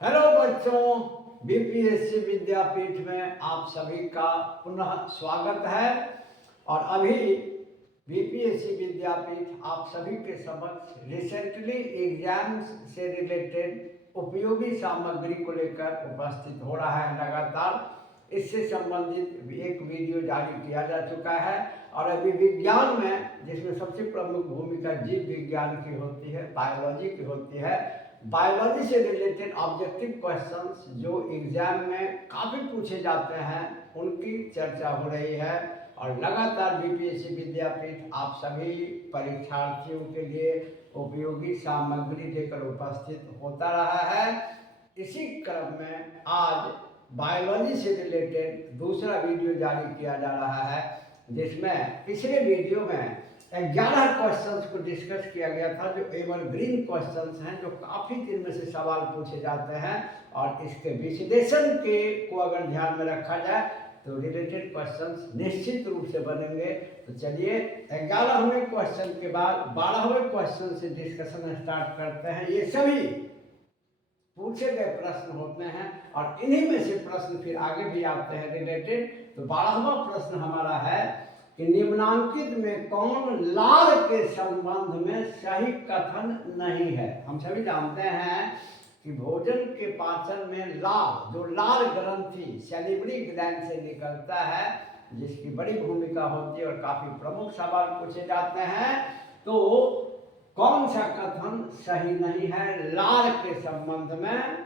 Hello बच्चों, BPSC विद्यापीठ में आप सभी का पुनः स्वागत है। और अभी बीपीएससी विद्यापीठ आप सभी के समक्ष रिसेंटली एग्जाम्स से रिलेटेड उपयोगी सामग्री को लेकर उपस्थित हो रहा है। लगातार इससे संबंधित एक वीडियो जारी किया जा चुका है। और अभी विज्ञान में, जिसमें सबसे प्रमुख भूमिका जीव विज्ञान की होती है, बायोलॉजी की होती है, बायोलॉजी से रिलेटेड ऑब्जेक्टिव क्वेश्चंस जो एग्जाम में काफ़ी पूछे जाते हैं, उनकी चर्चा हो रही है। और लगातार बीपीएससी विद्यापीठ आप सभी परीक्षार्थियों के लिए उपयोगी सामग्री लेकर उपस्थित होता रहा है। इसी क्रम में आज बायोलॉजी से रिलेटेड दूसरा वीडियो जारी किया जा रहा है, जिसमें पिछले वीडियो में 11 क्वेश्चंस को डिस्कस किया गया था, जो एवरग्रीन क्वेश्चंस हैं, जो काफ़ी दिन में से सवाल पूछे जाते हैं। और इसके विश्लेषण के को अगर ध्यान में रखा जाए तो रिलेटेड क्वेश्चंस निश्चित रूप से बनेंगे। तो चलिए 11वें क्वेश्चन के बाद 12वें क्वेश्चन से डिस्कशन स्टार्ट करते हैं। ये सभी पूछे गए प्रश्न होते हैं और इन्हीं में से प्रश्न फिर आगे भी आते हैं रिलेटेड। तो 12वां प्रश्न हमारा है कि निम्नांकित में कौन लाल के संबंध में सही कथन नहीं है। हम सभी जानते हैं कि भोजन के पाचन में लाल, जो लाल ग्रंथि सैलिवरी ग्लैंड से निकलता है, जिसकी बड़ी भूमिका होती है और काफी प्रमुख सवाल पूछे जाते हैं। तो कौन सा कथन सही नहीं है लाल के संबंध में,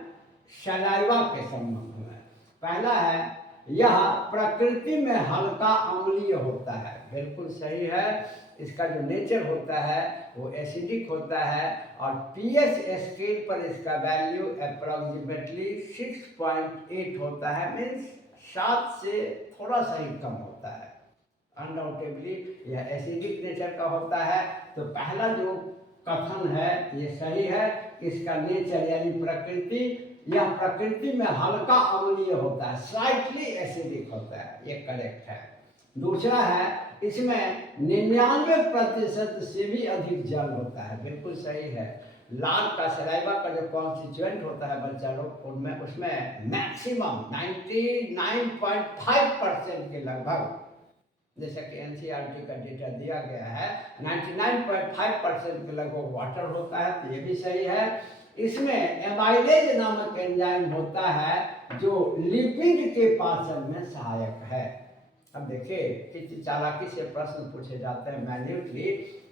सलाइवा के संबंध में? पहला है, यह प्रकृति में हल्का अम्लीय होता है। बिल्कुल सही है। इसका जो नेचर होता है वो एसिडिक होता है और पीएच स्केल पर इसका वैल्यू अप्रॉक्सीमेटली 6.8 होता है, मीन्स 7 से थोड़ा सा ही कम होता है। अनडाउटेबली यह एसिडिक नेचर का होता है। तो पहला जो कथन है ये सही है। इसका नेचर यानी प्रकृति, यह प्रकृति में हल्का अम्लीय होता है, स्लाइटली एसिडिक होता है, ये करेक्ट है। दूसरा है, इसमें 99% से भी अधिक जल होता है। बिल्कुल सही है। लाल का सलाइवा का जो कॉन्स्टिट्यूएंट होता है बच्चा लोग, उनमें उसमें मैक्सिमम 99.5% के लगभग, जैसा कि एनसीईआरटी का डेटा दिया गया है, 99.5% के लगभग वाटर होता है। तो ये भी सही है। इसमें एमाइलेज नामक एंजाइम होता है जो लिपिड के पाचन में सहायक है। अब देखिए किस चालाकी से प्रश्न पूछे जाते हैं मैन्युटली।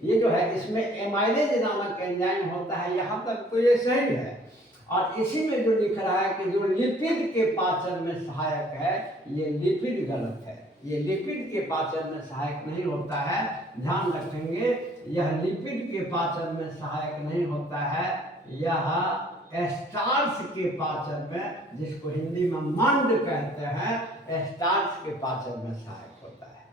ये जो है, इसमें एमाइलेज नामक एंजाइम होता है, यहाँ तक तो ये सही है। और इसी में जो लिख रहा है कि जो लिपिड के पाचन में सहायक है, ये लिपिड गलत है। ये लिपिड के पाचन में सहायक नहीं होता है, ध्यान रखेंगे। यह लिपिड के पाचन में सहायक नहीं होता है, यह स्टार्च के पाचन में, जिसको हिंदी में मंड कहते हैं, स्टार्च के पाचन में सहायक होता है।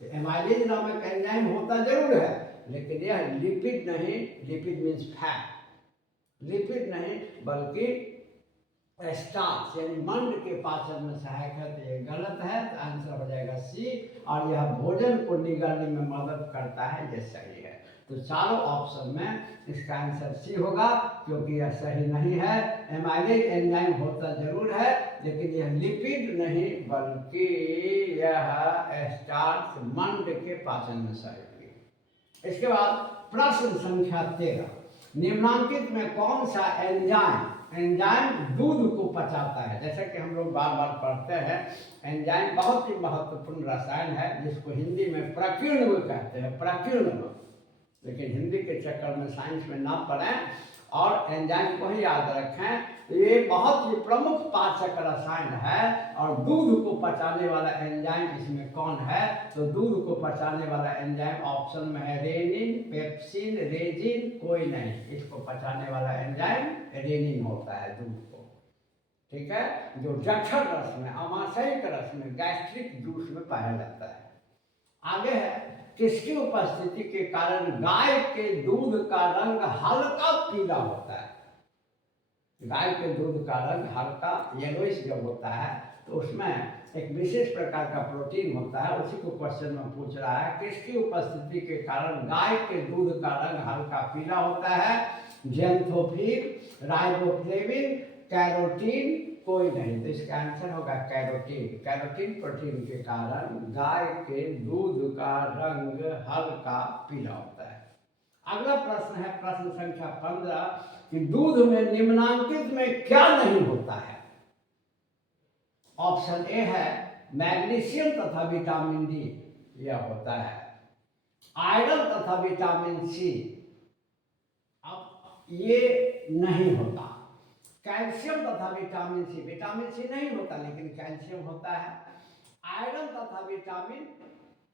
तो एमाइलेज नामक एंजाइम होता जरूर है, लेकिन यह लिपिड नहीं, लिपिड मीन्स फैट, लिपिड नहीं बल्कि स्टार्च यानी मंड के पाचन में सहायक है। तो ये गलत है। तो आंसर हो जाएगा सी। और यह भोजन को निगलने में मदद करता है, ये सही है। तो चारों ऑप्शन में इसका आंसर सी होगा, क्योंकि यह सही नहीं है। एमाइलेज एंजाइम होता जरूर है, लेकिन यह लिपिड नहीं बल्कि यह स्टार्च मंड के पाचन में सहायक है। इसके बाद प्रश्न संख्या 13, निम्नांकित में कौन सा एंजाइम दूध को पचाता है? जैसा कि हम लोग बार बार पढ़ते हैं, एंजाइम बहुत ही महत्वपूर्ण रसायन है, जिसको हिंदी में प्रकीर्णक कहते हैं, प्रकीर्णक। लेकिन हिंदी के चक्कर में साइंस में ना पढ़ें और एंजाइम को ही याद रखें। ये बहुत ही प्रमुख पाचक रसायन है। और दूध को पचाने वाला एंजाइम इसमें कौन है? तो दूध को पचाने वाला एंजाइम ऑप्शन में है रेनिन, पेप्सिन, रेजिन, कोई नहीं। इसको पचाने वाला एंजाइम रेनिन होता है, दूध को। ठीक है, जो जठर रस में, आमाशयिक रस में, गैस्ट्रिक जूस में पाया जाता है। आगे है, किसकी उपस्थिति के कारण गाय के दूध का रंग हल्का पीला होता है? गाय के दूध का रंग हल्का येलोइश जब होता है, तो उसमें एक विशेष प्रकार का प्रोटीन होता है, उसी को क्वेश्चन में पूछ रहा है। किसकी उपस्थिति के कारण गाय के दूध का रंग हल्का पीला होता है? जेंथोफिल, राइबोफ्लेविन, कैरोटीन कोई नहीं, तो इसका आंसर होगा कैरोटीन। कैरोटीन प्रोटीन के कारण गाय के दूध का रंग हल्का पीला होता है। अगला प्रश्न है प्रश्न संख्या 15 कि दूध में निम्नांकित में क्या नहीं होता है। ऑप्शन ए है मैग्नीशियम तथा विटामिन डी, यह होता है। आयरन तथा विटामिन सी, अब ये नहीं होता। कैल्शियम तथा विटामिन सी नहीं होता लेकिन कैल्शियम होता है। आयरन तथा विटामिन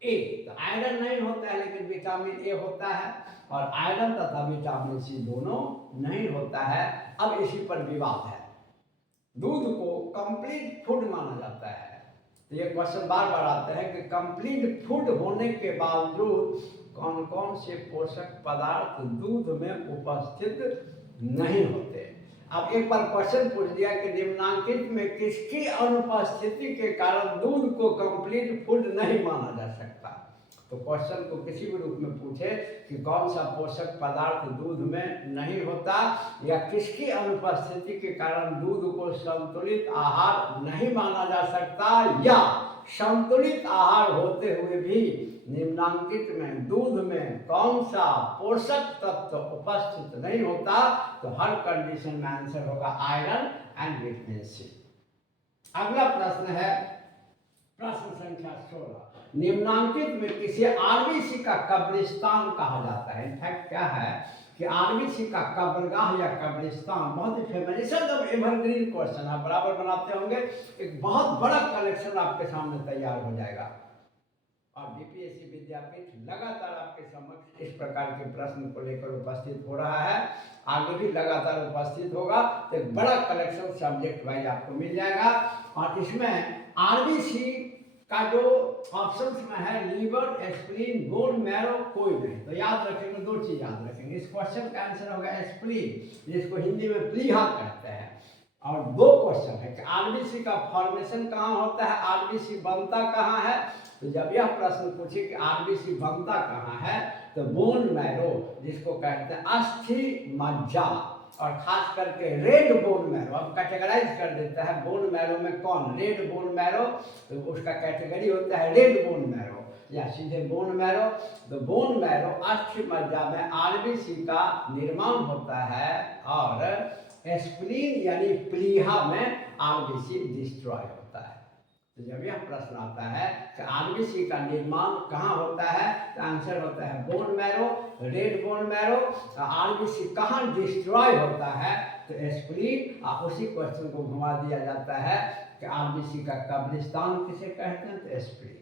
ए, तो आयरन नहीं होता है लेकिन विटामिन ए होता है, और आयरन तथा विटामिन सी दोनों नहीं होता है। अब इसी पर विवाद है। दूध को कंप्लीट फूड माना जाता है, तो ये क्वेश्चन बार बार आता है कि कंप्लीट फूड होने के बावजूद कौन कौन से पोषक पदार्थ दूध में उपस्थित नहीं होते। अब एक बार क्वेश्चन पूछ दिया कि निम्नांकित में किसकी अनुपस्थिति के कारण दूध को कंप्लीट फूड नहीं माना जा सकता, तो क्वेश्चन को किसी भी रूप में पूछे कि कौन सा पोषक पदार्थ दूध में नहीं होता या किसकी अनुपस्थिति के कारण दूध को संतुलित आहार नहीं माना जा सकता, या संतुलित आहार होते हुए भी निम्नांकित में दूध में कौन सा पोषक तत्व उपस्थित नहीं होता, तो हर कंडीशन में आंसर होगा आयरन एंड विटामिन सी। अगला प्रश्न है प्रश्न संख्या 16, निम्नांकित में किसे आरबीसी का कब्रिस्तान कहा जाता है। इनफैक्ट क्या है कि आरबीसी का कब्रगाह या कब्रिस्तान बहुत ही फेमस एवरग्रीन क्वेश्चन है, बराबर बनाते होंगे। एक बहुत बड़ा कलेक्शन आपके सामने तैयार हो जाएगा, और बीपीएससी विद्यापीठ लगातार आपके समक्ष इस प्रकार के प्रश्न को लेकर उपस्थित हो रहा है, आगे भी लगातार उपस्थित होगा। तो एक बड़ा कलेक्शन सब्जेक्ट वाइज आपको मिल जाएगा, और इसमें आरबीसी का जो ऑप्शंस में है लीवर, स्प्लीन, बोन मैरो कोई नहीं, तो याद रखेंगे, दो चीज याद रखेंगे। इस क्वेश्चन का आंसर होगा स्प्लीन, जिसको हिंदी में प्लीहा कहते हैं। और दो क्वेश्चन है कि आरबीसी का फॉर्मेशन कहाँ होता है, आरबीसी बनता कहाँ है। तो जब यह प्रश्न पूछे कि आरबीसी बनता कहाँ है, तो बोन मैरो जिसको कहते हैं अस्थि मज्जा, और खास करके रेड बोन मैरो, अब कैटेगराइज कर देता है बोन मैरो में कौन, रेड बोन मैरो, तो उसका कैटेगरी होता है रेड बोन मैरो या सीधे बोन मैरो। तो बोन मैरो अस्थि मज्जा में आरबीसी का निर्माण होता है, और स्प्लीन यानी प्लीहा में आरबीसी डिस्ट्रॉय होता है। तो जब यह प्रश्न आता है कि आरबीसी का निर्माण कहाँ होता है, तो आंसर होता है bone marrow, red bone marrow. RBC कहाँ डिस्ट्रॉय होता है, तो स्प्लीन। उसी क्वेश्चन को घुमा दिया जाता है कि आरबीसी का कब्रिस्तान किसे कहते हैं, तो स्प्लीन।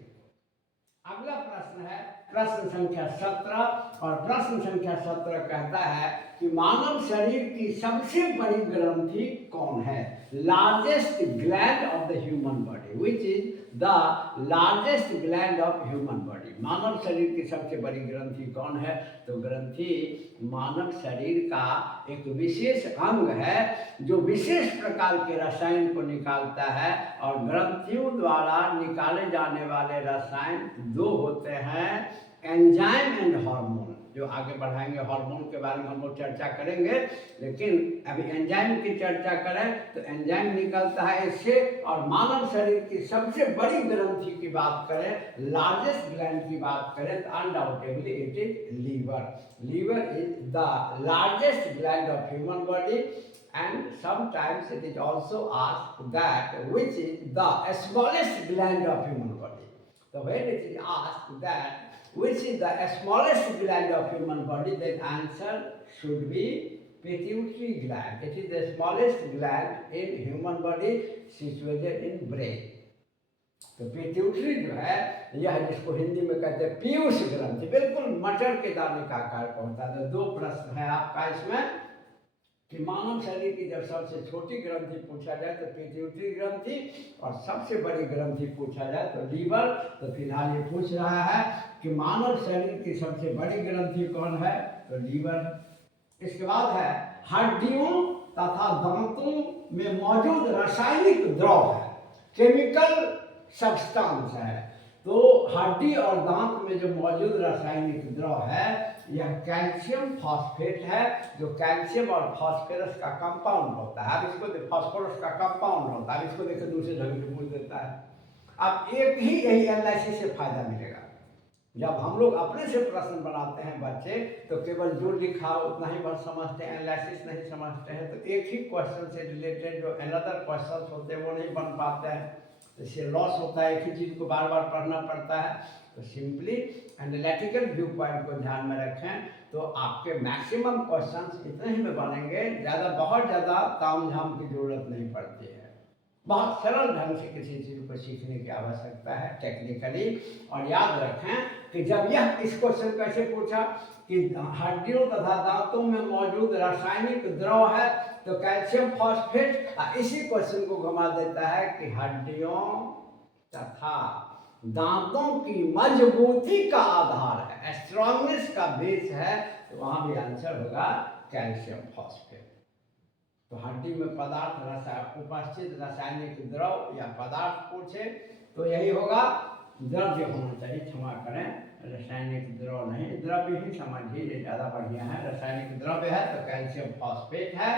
अगला प्रश्न है प्रश्न संख्या 17, और प्रश्न संख्या 17 कहता है कि मानव शरीर की सबसे बड़ी ग्रंथि कौन है। Largest gland of the human body, which is the largest gland of human body. मानव शरीर की सबसे बड़ी ग्रंथि कौन है, तो ग्रंथि मानव शरीर का एक विशेष अंग है जो विशेष प्रकार के रसायन को निकालता है, और ग्रंथियों द्वारा निकाले जाने वाले रसायन दो होते हैं, एंजाइम एंड हार्मोन। जो आगे बढ़ाएंगे हार्मोन के बारे में हम लोग चर्चा करेंगे, लेकिन अभी एंजाइम की चर्चा करें तो एंजाइम निकलता है इससे। और मानव शरीर की सबसे बड़ी ग्रंथि की बात करें, लार्जेस्ट ग्लैंड की बात करें, तो undoubtedly it is liver. Liver is the largest gland of human body, and sometimes it is also asked that which is the smallest gland of human body. So when it is asked that which is the smallest gland of human body, then answer should be pituitary gland. It is the smallest gland in human body situated in brain. तो pituitary जो है यह जिसको हिंदी में कहते हैं पीयूष ग्रंथि, बिल्कुल मटर के दाने का आकार का होता है। तो दो प्रश्न है आपका इसमें कि मानव शरीर की जब सबसे छोटी ग्रंथि पूछा जाए तो पिट्यूटरी ग्रंथि, और सबसे बड़ी ग्रंथि पूछा जाए तो लीवर। तो फिलहाल ये पूछ रहा है कि मानव शरीर की सबसे बड़ी ग्रंथि कौन है, तो लीवर। इसके बाद है हड्डियों तथा दांतों में मौजूद रासायनिक द्रव है, केमिकल सब्सटेंस है। तो हड्डी और दांत में जो मौजूद रासायनिक द्रव है यह कैल्शियम फॉस्फेट है, जो कैल्शियम और फॉस्फोरस का कंपाउंड होता है। अब इसको फॉस्फोरस का कंपाउंड होता है, इसको देखिए दूसरे ढंग से पूछ देता है। अब एक ही यही एनालिसिस से फायदा मिलेगा। जब हम लोग अपने से प्रश्न बनाते हैं बच्चे, तो केवल जो लिखा उतना ही बस समझते हैं, एनालिसिस नहीं समझते हैं, तो एक ही क्वेश्चन से रिलेटेड जो अनदर क्वेश्चन होते हैं वो नहीं बन पाते हैं, तो इससे लॉस होता है। एक ही चीज़ को बार बार पढ़ना पड़ता है। तो सिंपली एनालिटिकल व्यू पॉइंट को ध्यान में रखें, तो आपके मैक्सिमम क्वेश्चंस इतने ही में बनेंगे, बहुत ज़्यादा ताम झाम की जरूरत नहीं पड़ती है। बहुत सरल ढंग से किसी चीज़ को सीखने की आवश्यकता है टेक्निकली। और याद रखें कि जब यह इस क्वेश्चन कैसे पूछा कि हड्डियों तथा दांतों में मौजूद रासायनिक द्रव है, तो कैल्शियम फॉस्फेट इसी क्वेश्चन को घुमा देता है कि हड्डियों तथा दांतों की मजबूती का आधार है, स्ट्रॉन्गनेस का बेस है, तो वहां भी आंसर होगा कैल्शियम फॉस्फेट। तो हड्डी में पदार्थ उपस्थित रासायनिक द्रव या पदार्थ पूछे तो यही होगा, द्रव्य होना चाहिए, क्षमा करें, रासायनिक द्रव नहीं, द्रव्य ही समझिए, ये ज़्यादा बढ़िया है। रासायनिक द्रव्य है तो कैल्शियम फॉस्फेट है,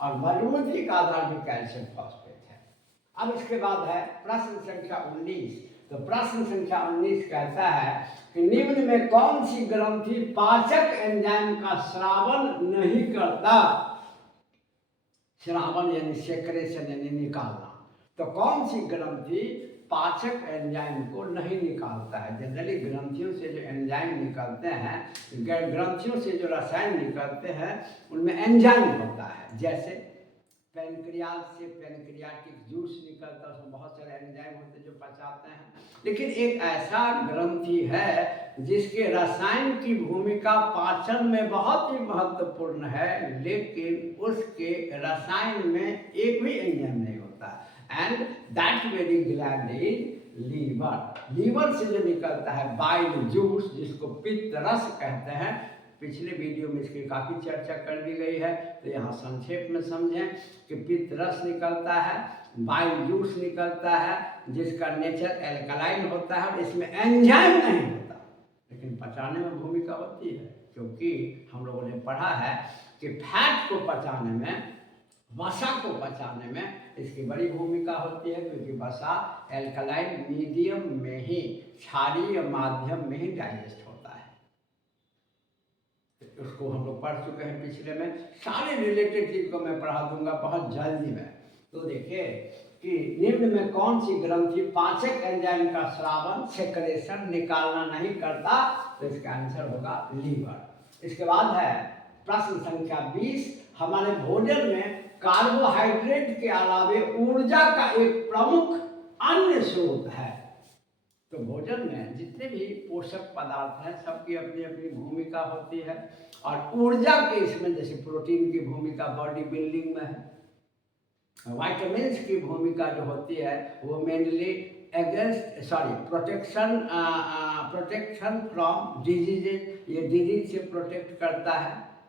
और मजबूती का आधार भी कैल्शियम फॉस्फेट है। अब इसके बाद है प्रश्न संख्या 19। तो प्रश्न संख्या 19 कहता है कि निम्न में कौन सी ग्रंथि पाचक एंजाइम का स्रावन नहीं करता। स्रावन यानी सेक्रेशन यानी निकालना। तो कौन सी ग्रंथि पाचक एंजाइम को नहीं निकालता है। जनरली ग्रंथियों से जो एंजाइम निकलते हैं, ग्रंथियों से जो रसायन निकलते हैं, उनमें एंजाइम होता है। जैसे पेनक्रियाज से पेनक्रियाटिक जूस निकलता है, उसमें बहुत सारे एंजाइम होते हैं जो पचाते हैं। लेकिन एक ऐसा ग्रंथि है जिसके रसायन की भूमिका पाचन में बहुत ही महत्वपूर्ण है, लेकिन उसके रसायन में एक भी एंजाइम नहीं होता, and that very gland is liver. Liver से जो निकलता है बाइल जूस, जिसको पित्त रस कहते हैं, पिछले वीडियो में इसकी काफ़ी चर्चा कर दी गई है, तो यहाँ संक्षेप में समझें कि पित्त रस निकलता है, बाइल जूस निकलता है, जिसका नेचर एल्कलाइन होता है और इसमें एंजाइम नहीं होता, लेकिन पचाने में भूमिका होती है। क्योंकि हम लोगों ने पढ़ा है कि फैट को पचाने में, वसा को पचाने में इसकी बड़ी भूमिका होती है, क्योंकि वसा एल्कलाइन मीडियम में ही, क्षारीय माध्यम में ही डाइजेस्ट होता है। उसको हम लोग पढ़ चुके हैं पिछले में, सारे रिलेटेड चीज को मैं पढ़ा दूंगा बहुत जल्दी में। तो देखिए कि निम्न में कौन सी ग्रंथि पाचक एंजाइम का स्रावन सेक्रेशन निकालना नहीं करता, तो इसका आंसर होगा लीवर। इसके बाद है प्रश्न संख्या 20। हमारे भोजन में कार्बोहाइड्रेट के अलावे ऊर्जा का एक प्रमुख अन्य स्रोत है। तो भोजन में जितने भी पोषक पदार्थ हैं, सबकी अपनी अपनी भूमिका होती है, और ऊर्जा के इसमें जैसे प्रोटीन की भूमिका बॉडी बिल्डिंग में है, वाइटामिन्स की भूमिका जो होती है वो मेनली प्रोटेक्शन फ्रॉम डिजीजेज, ये डिजीज से प्रोटेक्ट करता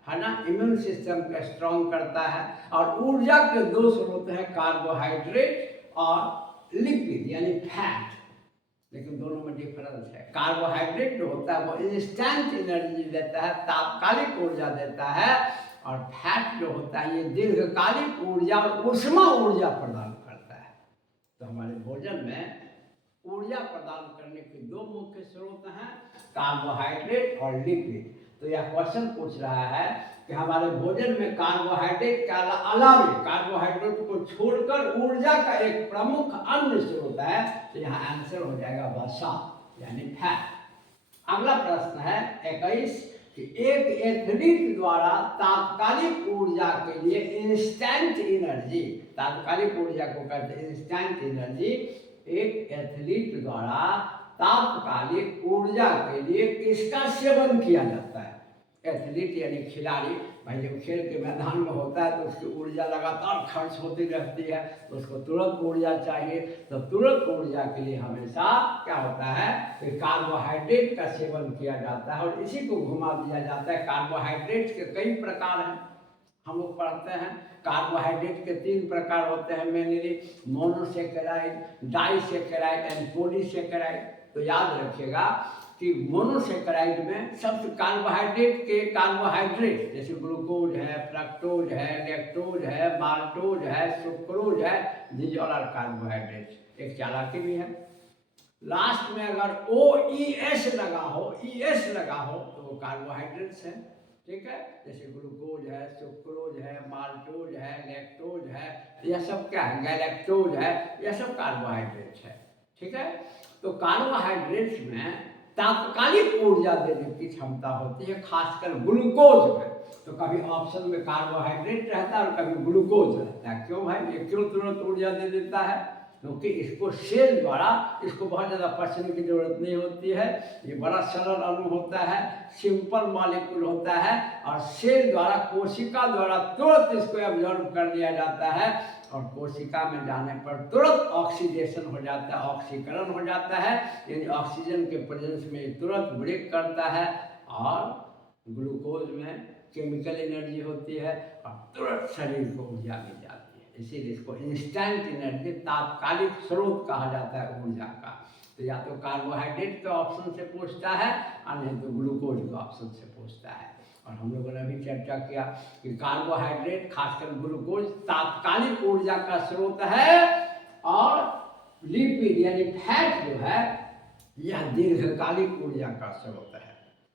है ना, इम्यून सिस्टम को स्ट्रॉन्ग करता है। और ऊर्जा के दो स्रोत हैं, कार्बोहाइड्रेट और लिपिड यानी फैट, लेकिन दोनों में डिफरेंस है। कार्बोहाइड्रेट जो होता है वो इंस्टेंट एनर्जी देता है, तात्कालिक ऊर्जा देता है, और फैट जो होता है ये दीर्घकालिक ऊर्जा और ऊष्मा ऊर्जा प्रदान करता है। तो हमारे भोजन में ऊर्जा प्रदान करने के दो मुख्य स्रोत हैं, कार्बोहाइड्रेट और लिपिड। तो यह क्वेश्चन पूछ रहा है कि हमारे भोजन में कार्बोहाइड्रेट के अलावे, कार्बोहाइड्रेट को छोड़कर ऊर्जा का एक प्रमुख अन्य स्रोत है, तो यहाँ आंसर हो जाएगा वसा यानी फैट। अगला प्रश्न है 21 कि एक एथलीट द्वारा तात्कालिक ऊर्जा के लिए इंस्टेंट एनर्जी, तात्कालिक ऊर्जा को कहते हैं इंस्टेंट एनर्जी, एक एथलीट द्वारा तात्कालिक ऊर्जा के लिए किसका सेवन किया जाता है। एथलीट यानी खिलाड़ी, भाई जब खेल के मैदान में होता है तो उसकी ऊर्जा लगातार खर्च होती रहती है, तो उसको तुरंत ऊर्जा चाहिए। तो तुरंत ऊर्जा के लिए हमेशा क्या होता है कि कार्बोहाइड्रेट का सेवन किया जाता है, और इसी को घुमा दिया जाता है। कार्बोहाइड्रेट के कई प्रकार हैं, हम लोग पढ़ते हैं। कार्बोहाइड्रेट के 3 प्रकार होते हैं mainly, monosaccharide, disaccharide and polysaccharide. तो याद रखिएगा कि मोनोसेकेराइड में सबसे कार्बोहाइड्रेट के कार्बोहाइड्रेट जैसे ग्लूकोज है, फ्रक्टोज है, लैक्टोज है, माल्टोज है, सुक्रोज है, दीज ऑल आर कार्बोहाइड्रेट्स। एक चालाकी भी है, लास्ट में अगर OES लगा हो, ES लगा हो तो वो कार्बोहाइड्रेट्स है। ठीक है, जैसे ग्लूकोज है, सुक्रोज है, माल्टोज है, लैक्टोज है, यह सब क्या है, गैलेक्टोज है, यह सब कार्बोहाइड्रेट्स है। ठीक है, तो कार्बोहाइड्रेट्स में तात्कालिक ऊर्जा देने की क्षमता होती है, खासकर ग्लूकोज में। तो कभी ऑप्शन में कार्बोहाइड्रेट रहता है और कभी ग्लूकोज रहता है। क्यों भाई, ये क्यों तुरंत ऊर्जा दे देता है? क्योंकि इसको सेल द्वारा, इसको बहुत ज़्यादा पचने की जरूरत नहीं होती है, ये बड़ा सरल अणु होता है, सिंपल मॉलिक्यूल होता है, और सेल द्वारा, कोशिका द्वारा तुरंत इसको एब्जॉर्ब कर लिया जाता है, और कोशिका में जाने पर तुरंत ऑक्सीडेशन हो जाता है, ऑक्सीकरण हो जाता है, यानी ऑक्सीजन के प्रेजेंस में तुरंत ब्रेक करता है, और ग्लूकोज में केमिकल एनर्जी होती है और तुरंत शरीर को ऊर्जा मिल जाती है। इसीलिए इसको इंस्टेंट एनर्जी, तात्कालिक स्रोत कहा जाता है ऊर्जा का। तो या तो कार्बोहाइड्रेट के ऑप्शन से पूछता है और नहीं तो ग्लूकोज के ऑप्शन से पूछता है। और हम लोगों ने अभी चर्चा किया कि कार्बोहाइड्रेट, खासकर ग्लूकोज, तात्कालिक ऊर्जा का स्रोत है, और लिपिड यानी फैट जो है यह दीर्घकालिक ऊर्जा का स्रोत है।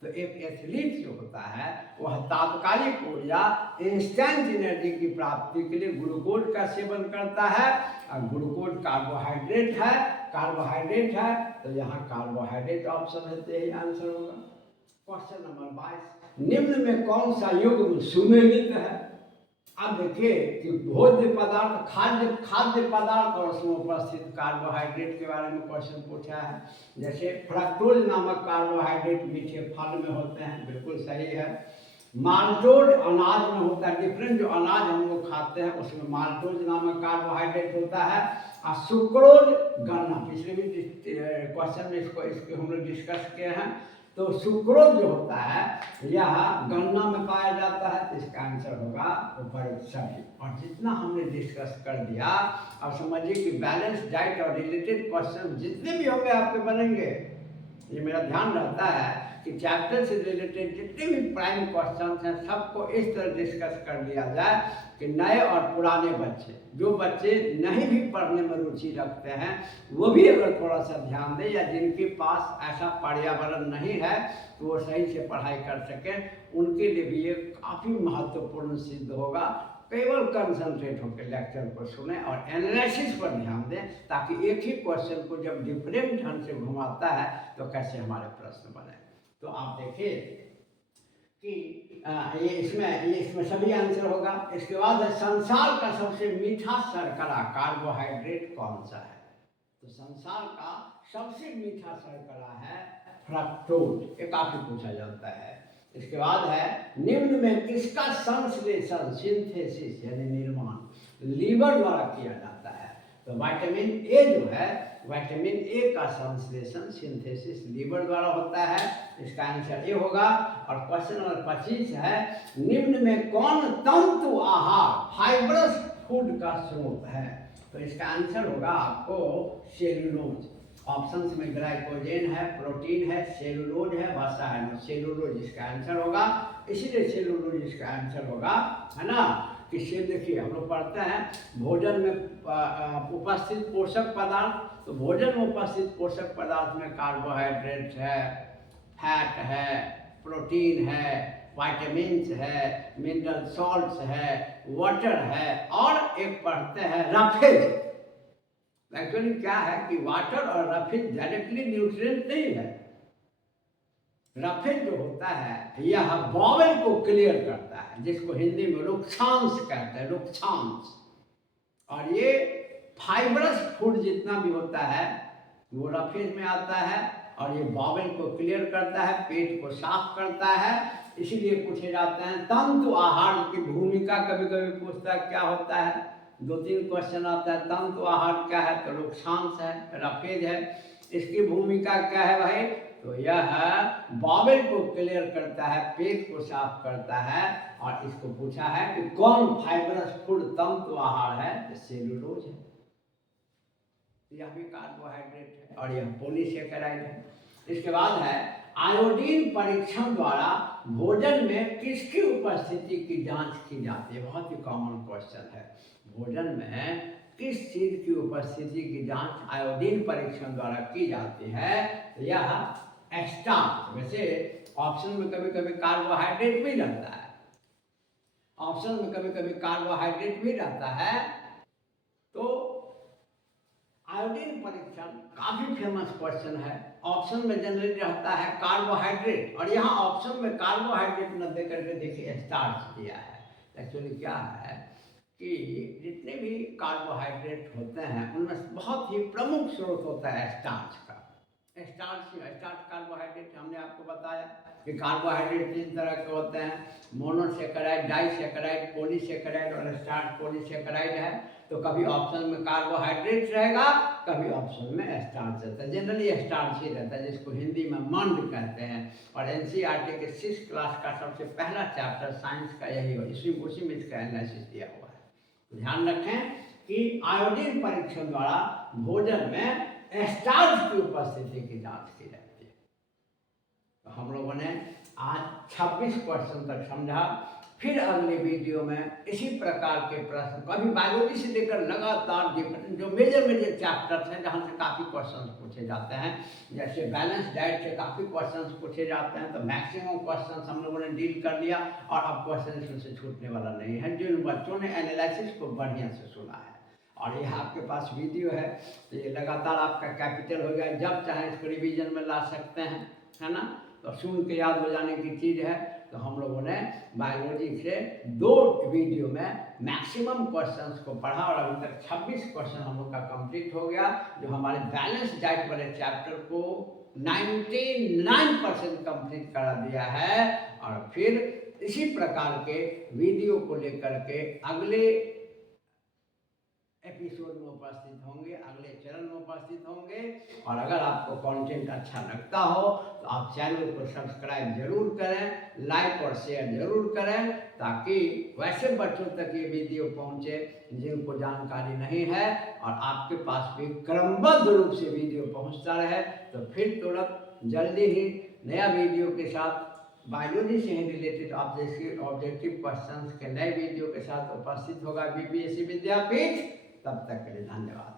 तो एक एथलीट जो होता है वह तात्कालिक ऊर्जा, इंस्टेंट एनर्जी की प्राप्ति के लिए ग्लूकोज का सेवन करता है, और ग्लूकोज कार्बोहाइड्रेट है, कार्बोहाइड्रेट है, तो यहाँ कार्बोहाइड्रेट ऑप्शन है, तो यही आंसर होगा। क्वेश्चन नंबर 22, निम्न में कौन सा युग्म सुमेलित है? अब देखिए कि भोज्य पदार्थ, खाद्य पदार्थ और उसमें उपस्थित कार्बोहाइड्रेट के बारे में क्वेश्चन पूछा है। जैसे फ्रक्टोज नामक कार्बोहाइड्रेट मीठे फल में होते हैं, बिल्कुल सही है। माल्टोज अनाज में होता है, डिफरेंट जो अनाज हम लोग खाते हैं उसमें माल्टोज नामक कार्बोहाइड्रेट होता है। और सुक्रोज गन्ना, पिछले भी क्वेश्चन में इसको हम लोग डिस्कस किए हैं। तो सुक्रोज जो होता है यह गन्ना में पाया जाता है, तो इसका आंसर होगा उपरोक्त सभी। और जितना हमने डिस्कस कर दिया, अब समझिए कि बैलेंस डाइट और रिलेटेड क्वेश्चन जितने भी होंगे आपके बनेंगे। ये मेरा ध्यान रहता है कि चैप्टर से रिलेटेड जितने भी प्राइम क्वेश्चन हैं सबको इस तरह डिस्कस कर लिया जाए कि नए और पुराने बच्चे, जो बच्चे नहीं भी पढ़ने में रुचि रखते हैं वो भी अगर थोड़ा सा ध्यान दें, या जिनके पास ऐसा पर्यावरण नहीं है तो वो सही से पढ़ाई कर सकें, उनके लिए भी ये काफ़ी महत्वपूर्ण सिद्ध होगा। केवल कंसंट्रेट होकर लेक्चर को सुने और एनालिसिस पर ध्यान दें, ताकि एक ही क्वेश्चन को जब डिफरेंट ढंग से घुमाता है तो कैसे हमारे प्रश्न बने। तो आप देखिए कि ये इसमें सभी आंसर होगा। इसके बाद संसार का सबसे मीठा शर्करा कार्बोहाइड्रेट कौन सा है? तो संसार का सबसे मीठा शर्करा है फ्रक्टोज, ये काफी पूछा जाता है। इसके बाद है निम्न में किसका संश्लेषण, सिंथेसिस यानी निर्माण लीवर द्वारा किया जाता है? तो विटामिन ए जो है, विटामिन ए का संश्लेषण, सिंथेसिस लीवर द्वारा होता है, इसका आंसर ए होगा। और क्वेश्चन नंबर 25 है निम्न में कौन तंतु आहार फाइब्रस फूड का स्रोत है? तो इसका आंसर होगा आपको सेलुलोज। ऑप्शंस में ग्लाइकोजेन है, प्रोटीन है, सेलुलोज है, वसा है, सेलुलोज इसका आंसर होगा। इसीलिए सेलुलोज इसका आंसर होगा, है ना। किससे देखिए हम लोग पढ़ते हैं भोजन में उपस्थित पोषक पदार्थ, तो भोजन में उपस्थित पोषक पदार्थ में कार्बोहाइड्रेट है, फैट है, प्रोटीन है, विटामिन्स है, मिनरल सॉल्ट्स है, वाटर है, और एक पढ़ते हैं रफेज। एक्चुअली क्या है कि वाटर और रफेज डायरेक्टली न्यूट्रिएंट नहीं है। रफेज जो होता है यह बॉवेल को क्लियर करता है, जिसको हिंदी में रुक्षांश कहते हैं, रुक्षांश। और ये फाइब्रस फूड जितना भी होता है वो रफेज में आता है, और ये बॉवेल को क्लियर करता है, पेट को साफ करता है। इसीलिए पूछे जाते हैं तंतु आहार की भूमिका, कभी कभी पूछता है क्या होता है, 2-3 क्वेश्चन आता है तंतु आहार क्या है, तो रुक्षांश है, रफेज है। इसकी भूमिका क्या है भाई? तो यह बॉवेल को क्लियर करता है, पेट को साफ करता है। और इसको पूछा है कि कौन फाइब्रस फूड तंतु आहार है? तो सेलुलोज है, यह भी कार्बोहाइड्रेट है, और यह पॉलीसेकेराइड है। इसके बाद है आयोडीन परीक्षण द्वारा भोजन में किसकी उपस्थिति की जांच की जाती है। बहुत ही कॉमन क्वेश्चन है, भोजन में किस चीज की उपस्थिति की जांच आयोडीन परीक्षण द्वारा की जाती है। तो यह स्टार्च, वैसे ऑप्शन में कभी कभी कार्बोहाइड्रेट भी रहता है, ऑप्शन में कभी कभी कार्बोहाइड्रेट भी रहता है। तो आयोडीन परीक्षण काफी फेमस क्वेश्चन है, ऑप्शन में जनरली रहता है कार्बोहाइड्रेट, और यहाँ ऑप्शन में कार्बोहाइड्रेट न दे करके देखिए स्टार्च दिया है। एक्चुअली क्या है कि जितने भी कार्बोहाइड्रेट होते हैं उनमें बहुत ही प्रमुख स्रोत होता है स्टार्च का। स्टार्च कार्बोहाइड्रेट हमने आपको बताया कि कार्बोहाइड्रेट 3 तरह के होते हैं, मोनोसेकेराइड, डाइसेकेराइड, पॉलीसेकेराइड और स्टार्च पॉलीसेकेराइड है। तो कभी ऑप्शन में कार्बोहाइड्रेट रहेगा, कभी ऑप्शन में स्टार्च रहता है, जनरली स्टार्च ही रहता है, जिसको हिंदी में मंड कहते हैं। और एनसीईआरटी के 6th क्लास का सबसे पहला चैप्टर साइंस का यही हो, उसी में इसका एनालिसिस दिया हुआ है। तो ध्यान रखें कि आयोडीन परीक्षण द्वारा भोजन में स्टार्च की उपस्थिति की जांच की जाती है। तो हम लोगों ने आज 26 क्वेश्चन तक समझा। फिर अगले वीडियो में इसी प्रकार के प्रश्न, कभी बायोलॉजी से लेकर लगातार डिफरेंट जो मेजर चैप्टर्स हैं जहाँ से काफ़ी क्वेश्चंस पूछे जाते हैं, जैसे बैलेंस डाइट से काफ़ी क्वेश्चंस पूछे जाते हैं, तो मैक्सिमम क्वेश्चंस हम लोगों ने डील कर लिया और अब क्वेश्चन इसमें से छूटने वाला नहीं है। जिन बच्चों ने एनालिसिस को बढ़िया से सुना है और यह आपके पास वीडियो है, तो ये लगातार आपका कैपिटल हो गया, जब चाहे इसको रिवीजन में ला सकते हैं, है ना। तो सुन के याद हो जाने की चीज़ है। तो हम लोगों ने बायोलॉजी से 2 वीडियो में मैक्सिमम क्वेश्चंस को पढ़ा और अभी तक 26 क्वेश्चन हम लोग का कंप्लीट हो गया, जो हमारे बैलेंस डाइट वाले चैप्टर को 99% कंप्लीट करा दिया है। और फिर इसी प्रकार के वीडियो को लेकर के अगले एपिसोड में उपस्थित होंगे, अगले चरण में उपस्थित होंगे। और अगर आपको कंटेंट अच्छा लगता हो तो आप चैनल को सब्सक्राइब जरूर करें, लाइक और शेयर जरूर करें, ताकि वैसे बच्चों तक ये वीडियो पहुंचे जिनको जानकारी नहीं है और आपके पास भी क्रमबद्ध रूप से वीडियो पहुंचता रहे। तो फिर तुरंत जल्दी ही नया वीडियो के साथ बायोलॉजी से ही रिलेटेड ऑब्जेक्टिव क्वेश्चंस के नए वीडियो के साथ उपस्थित होगा बीपीएससी विद्यापीठ। तब तक के लिए धन्यवाद।